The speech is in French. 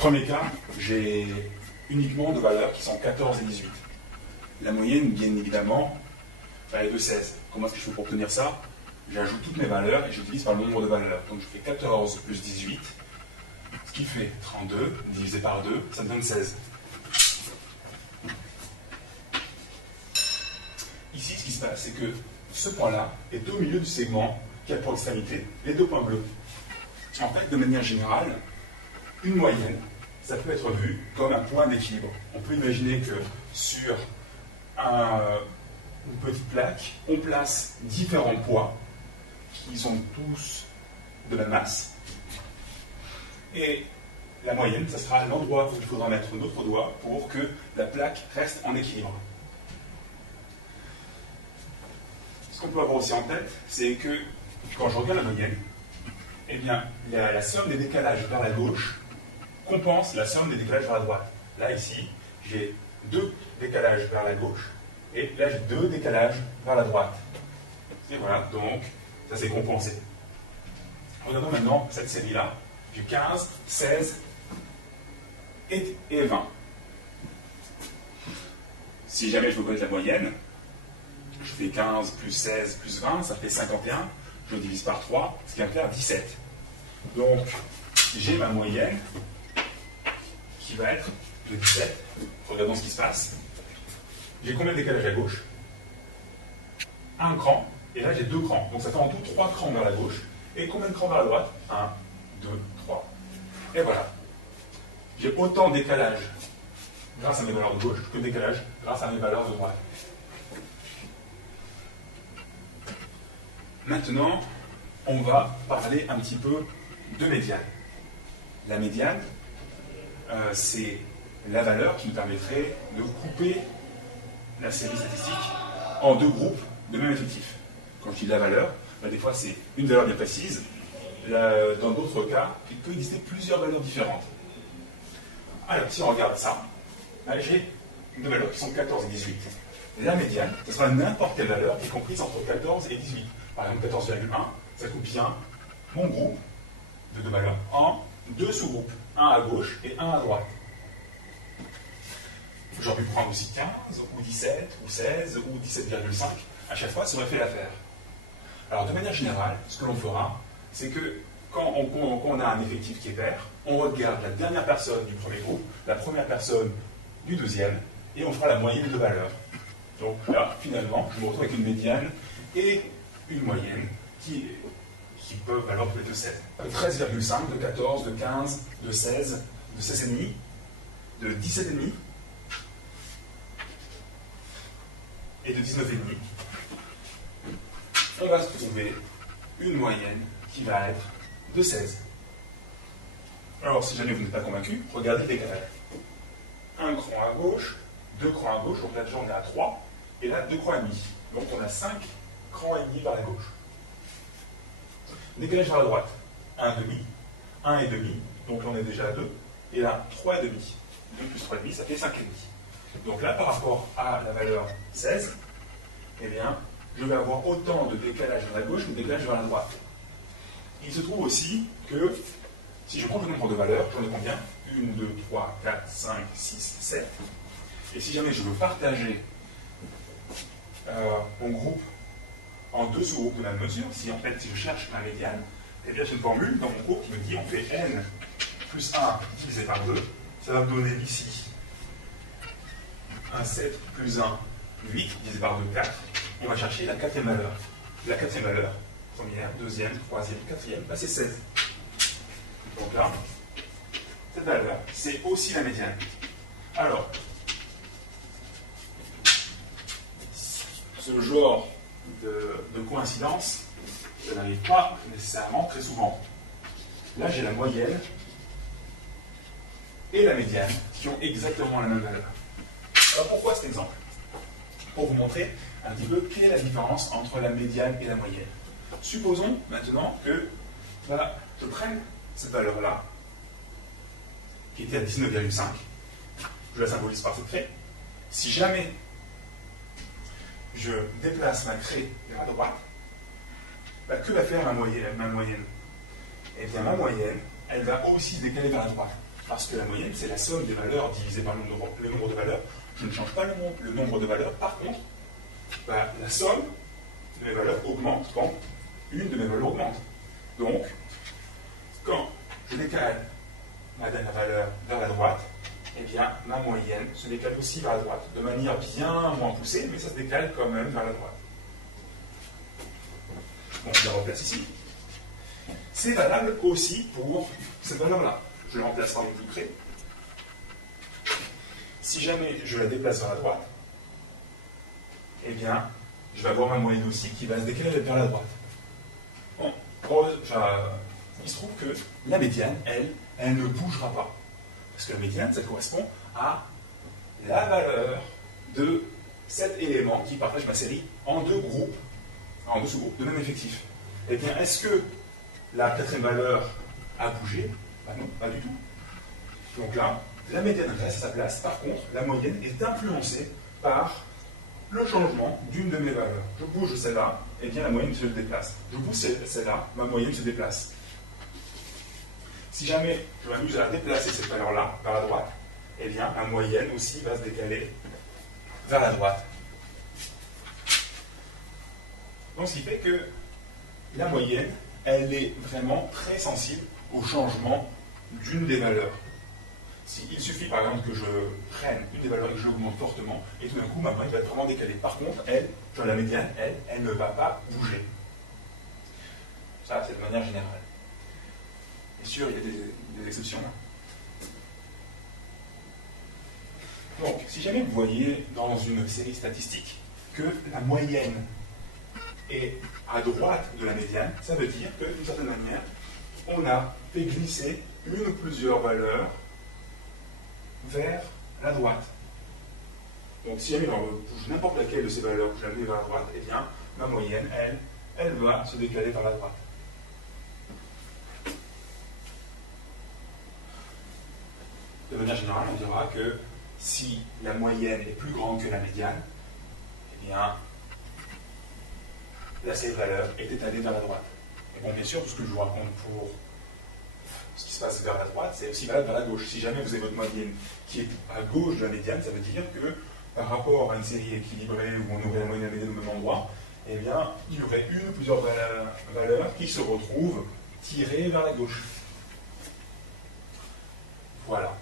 Premier cas, j'ai uniquement deux valeurs qui sont 14 et 18. La moyenne, bien évidemment, est de 16. Comment est-ce que je fais pour obtenir ça? J'ajoute toutes mes valeurs et je divise par le nombre de valeurs. Donc je fais 14 plus 18, ce qui fait 32, divisé par 2, ça me donne 16. Ici, ce qui se passe, c'est que ce point-là est au milieu du segment qui a pour extrémité les deux points bleus. En fait, de manière générale, une moyenne, ça peut être vu comme un point d'équilibre. On peut imaginer que sur une petite plaque, on place différents poids qui sont tous de la masse. Et la moyenne, ça sera l'endroit où il faudra mettre notre doigt pour que la plaque reste en équilibre. Ce qu'on peut avoir aussi en tête, c'est que quand je regarde la moyenne, eh bien, la somme des décalages vers la gauche compense la somme des décalages vers la droite. Là, ici, j'ai 2 décalages vers la gauche, et là, j'ai 2 décalages vers la droite. Et voilà, donc, ça s'est compensé. Regardons maintenant cette série-là. J'ai 15, 16 et 20. Si jamais je veux connaître la moyenne, je fais 15 plus 16 plus 20, ça fait 51. Je le divise par 3, ce qui va me faire 17. Donc, j'ai ma moyenne qui va être de 17. Regardons ce qui se passe. J'ai combien de décalage à gauche? Un cran, et là j'ai 2 crans. Donc ça fait en tout 3 crans vers la gauche. Et combien de crans vers la droite? 1, 2, 3. Et voilà. J'ai autant de décalage grâce à mes valeurs de gauche que de décalage grâce à mes valeurs de droite. Maintenant, on va parler un petit peu de médiane. La médiane, c'est la valeur qui nous permettrait de couper la série statistique en 2 groupes de même effectif. Quand je dis la valeur, des fois c'est une valeur bien précise. Dans d'autres cas, il peut exister plusieurs valeurs différentes. Alors, si on regarde ça, j'ai deux valeurs qui sont 14 et 18. La médiane, ce sera n'importe quelle valeur qui est comprise entre 14 et 18. Par exemple, 14,1, ça coupe bien mon groupe de 2 valeurs en 2 sous-groupes, un à gauche et un à droite. J'aurais pu prendre aussi 15, ou 17, ou 16, ou 17,5. À chaque fois, ça aurait fait l'affaire. Alors, de manière générale, ce que l'on fera, c'est que quand on a un effectif qui est pair, on regarde la dernière personne du premier groupe, la première personne du deuxième, et on fera la moyenne de valeurs. Donc là, finalement, je me retrouve avec une médiane et une moyenne qui peuvent valoir tous les deux 16. De 13,5, de 14, de 15, de 16, de 16,5, de 17,5 et de 19,5. On va se trouver une moyenne qui va être de 16. Alors, si jamais vous n'êtes pas convaincu, regardez le décalage. Un cran à gauche, 2 crans à gauche, donc là déjà on est à 3, et là 2 crans et demi. Donc on a 5 crans et demi vers la gauche. Décalage vers la droite, 1,5, 1,5, donc là on est déjà à 2, et là 3,5. 2 plus 3,5, ça fait 5,5. Donc là, par rapport à la valeur 16, eh bien, je vais avoir autant de décalage vers la gauche que de décalage vers la droite. Il se trouve aussi que, si je compte le nombre de valeurs, j'en ai combien? 1, 2, 3, 4, 5, 6, 7. Et si jamais je veux partager mon groupe en 2 sous-groupes de même mesure, si je cherche ma médiane, eh bien j'ai une formule dans mon cours qui me dit on fait n plus 1 divisé par 2. Ça va me donner ici un 7 plus 1, 8 divisé par 2, 4. On va chercher la 4e valeur. La 4e valeur, première, deuxième, troisième, quatrième, c'est 16. Donc là, cette valeur, c'est aussi la médiane. Alors, ce genre de coïncidence, ça n'arrive pas nécessairement très souvent. Là, j'ai la moyenne et la médiane qui ont exactement la même valeur. Alors, pourquoi cet exemple? Pour vous montrer un petit peu quelle est la différence entre la médiane et la moyenne. Supposons maintenant que je prenne cette valeur-là, qui était à 19,5, je la symbolise par cette craie. Si jamais je déplace ma craie vers la droite, que va faire ma moyenne? Eh bien, ma moyenne, elle va aussi se décaler vers la droite. Parce que la moyenne, c'est la somme des valeurs divisée par le nombre de valeurs. Je ne change pas le nombre de valeurs. Par contre, la somme de mes valeurs augmente quand une de mes valeurs augmente. Donc, quand je décale ma dernière valeur vers la droite, eh bien, ma moyenne se décale aussi vers la droite, de manière bien moins poussée, mais ça se décale quand même vers la droite. Bon, je la replace ici. C'est valable aussi pour cette valeur-là. Je la remplace par une plus près. Si jamais je la déplace vers la droite, eh bien, je vais avoir ma moyenne aussi qui va se décaler vers la droite. Bon, il se trouve que la médiane, elle ne bougera pas. Parce que la médiane, ça correspond à la valeur de cet élément qui partage ma série en deux groupes, en deux sous-groupes de même effectif. Eh bien, est-ce que la quatrième valeur a bougé? Non, pas du tout. Donc là, la médiane reste à sa place. Par contre, la moyenne est influencée par le changement d'une de mes valeurs. Je bouge celle-là, et bien la moyenne se déplace. Je bouge celle-là, ma moyenne se déplace. Si jamais je m'amuse à déplacer cette valeur-là vers la droite, eh bien ma moyenne aussi va se décaler vers la droite. Donc ce qui fait que la moyenne, elle est vraiment très sensible au changement d'une des valeurs. Il suffit par exemple que je prenne une des valeurs et que je l'augmente fortement, et tout d'un coup ma moyenne va être vraiment décalée. Par contre, la médiane, elle ne va pas bouger. Ça, c'est de manière générale. Bien sûr, il y a des exceptions. Donc, si jamais vous voyez dans une série statistique que la moyenne est à droite de la médiane, ça veut dire que, d'une certaine manière, on a fait glisser une ou plusieurs valeurs vers la droite. Donc, si jamais je bouge n'importe laquelle de ces valeurs que je l'amène vers la droite, eh bien, ma moyenne, elle va se décaler vers la droite. De manière générale, on dira que si la moyenne est plus grande que la médiane, eh bien, la série de valeurs est étalée vers la droite. Et bon, bien sûr, tout ce que je vous raconte pour ce qui se passe vers la droite, c'est aussi valable vers la gauche. Si jamais vous avez votre moyenne qui est à gauche de la médiane, ça veut dire que par rapport à une série équilibrée où on aurait la moyenne et la médiane au même endroit, eh bien, il y aurait une ou plusieurs valeurs qui se retrouvent tirées vers la gauche. Voilà.